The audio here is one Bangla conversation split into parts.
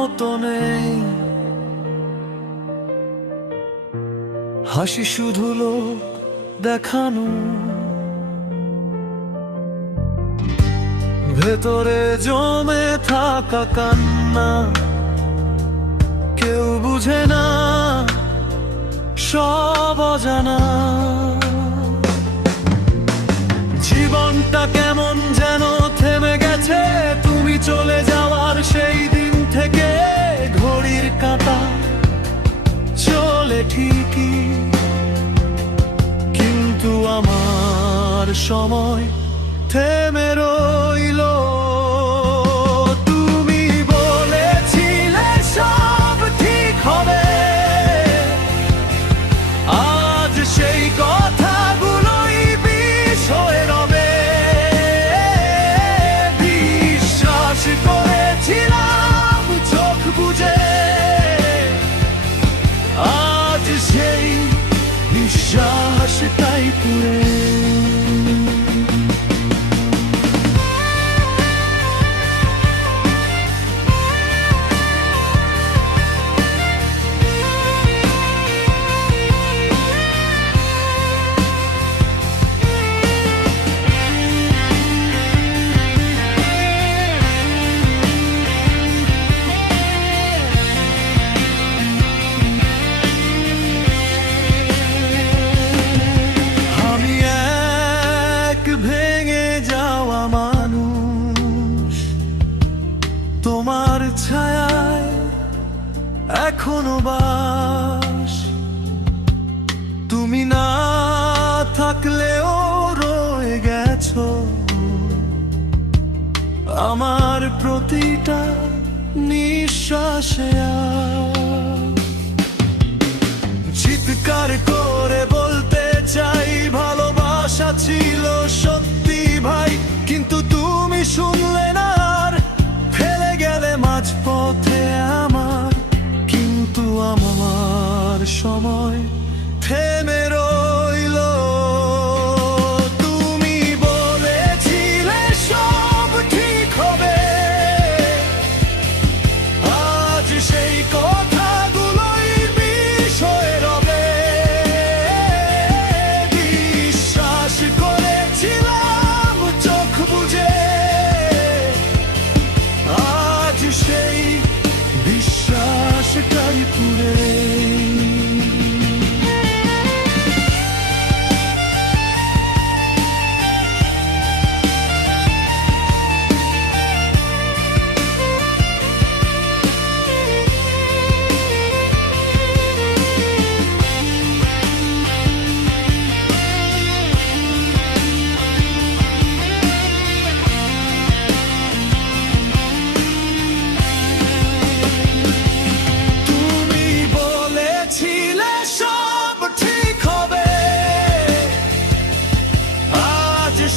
মতো নেই। হাসি শুধু লোক দেখানো, ভেতরে জমে থাকা কান্না কেউ বুঝে না, সব অজানা। জীবনটা কেমন যেন থেমে গেছে তুমি চলে যাওয়ার সেই দিন থেকে। ঘড়ির কাঁটা চলে ঠিকই, কিন্তু আমার সময় থেমে রইল। তুমি বলেছিলে সব ঠিক হবে, আজ সেই কথাগুলোই বিষ হয়ে রবে। বিশ্বাস করেছিলাম চোখ বুজে, আজ সেই বিশ্বাসটাই পুড়ে। ভেঙে যাওয়া মানুষ, তোমার ছায়ায় এখনো বাস। তুমি না থাকলেও রয়ে গেছো আমার প্রতিটা নিঃশ্বাসে। চিৎকার করে বলতে চাই ভালোবাসা ছিল সত্যি ভাই, কিন্তু তুমি শুনলে না আর ফেলে গেলে মাঝপথে আমার। কিন্তু আমার সময় থেমে রইল। তুমি বলেছিলে সব ঠিক হবে, আজ সেই কথাগুলোই বিষ হয়ে রবে। বিশ্বাস করেছিলাম চোখ বুজে, আজ সেই বিশ্বাসটাই পুড়ে।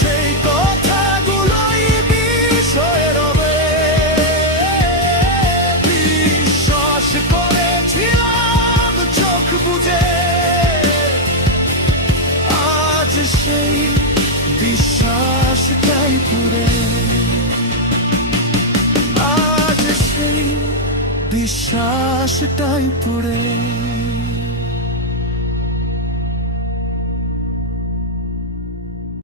সেই কথাগুলোই বিষ হয়ে রবে। বিশ্বাস করেছিলাম চোখ বুজে, আজ সেই বিশ্বাসটাই পুড়ে। আজ সেই বিশ্বাসটাই পুড়ে।